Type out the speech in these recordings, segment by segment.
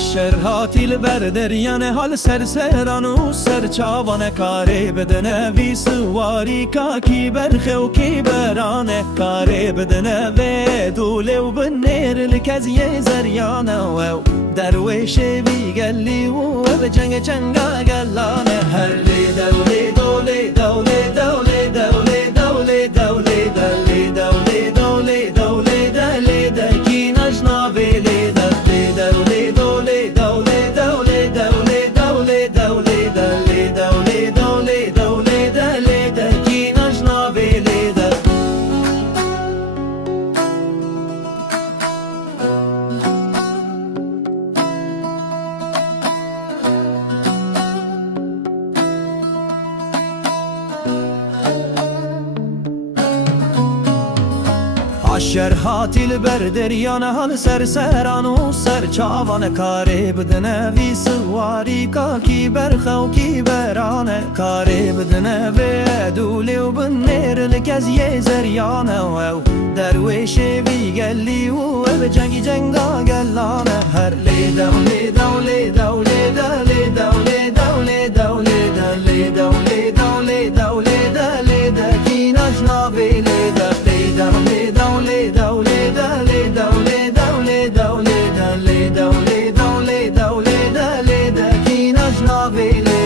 عشر هاتی لبر دریان حال سرسران و سرچاوان کاری بدنه وی سواری کا کی برخه و کی برانه کاری بدنه و دوله و بنیر لکزی زریانه و درویش بی گلی و بجنگ چنگا گلانه هر لی دوله دوله دوله دوله دوله دوله دوله دوله دوله دوله دوله دوله دکی نجنابی لی دوله دوله دوله دوله دوله دوله دوله دوله دوله دوله دوله دوله دوله دکی نجنابی لی دوله عشر هاتی لبر دریان حال سرسران و سرچاوان کاری بدنه وی سواری کا کی برخه و کی برانه کاری بدنه و دوله و بنیر لکزی زریانه و درویش بی گلی و بجنگی جنگا گلانه هر لی دوله دوله دوله دوله دوله دوله دوله دوله دوله دوله دوله دوله دکی نجنابی لی دوله دوله دوله دوله دوله دوله دوله دوله دوله دوله دوله دوله دکی نجنابی لی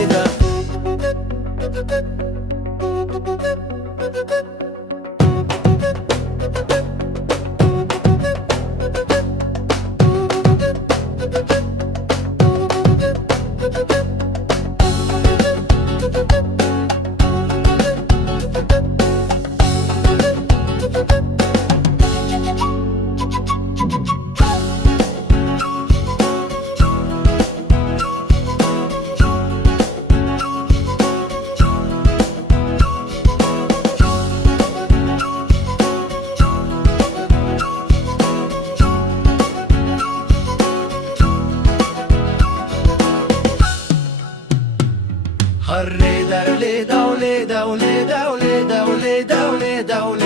هر دوله دوله دوله دوله دوله دوله دوله